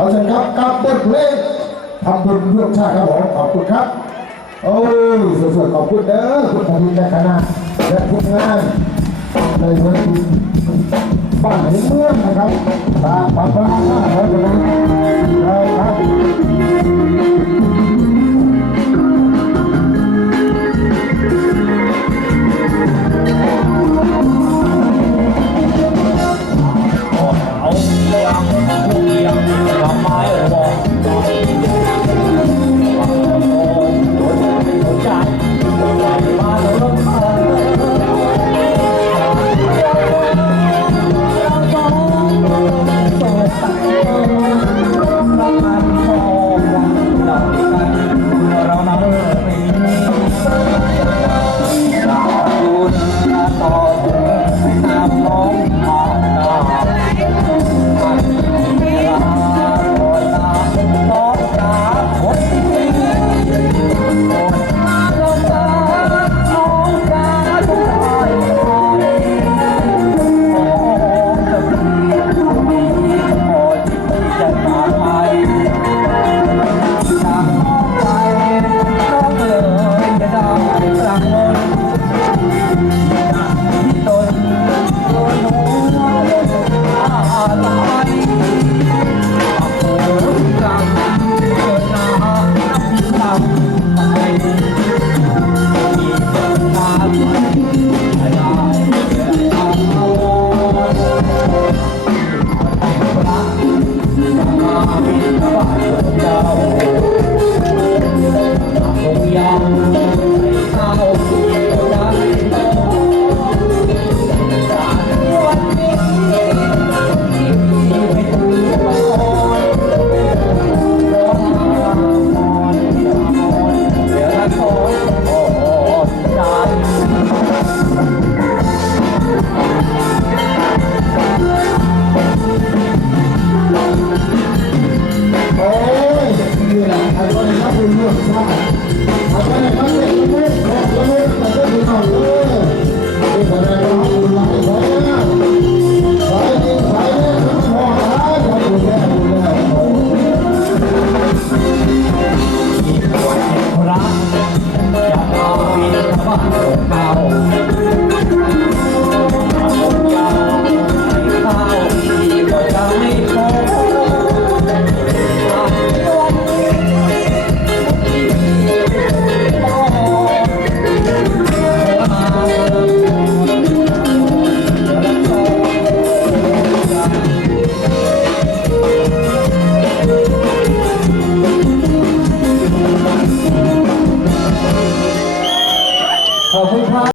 อเชิญครับกับบทเพลงทำบุญร่วมชาติครับผมขอบคุณครับโอ้ยสวยๆขอบคุณเด้อคุณทวีและคณะและทีมงานในวันที่บ้านในเมืองนะครับตามปาปาครับผมครับ ขอบคุณครับ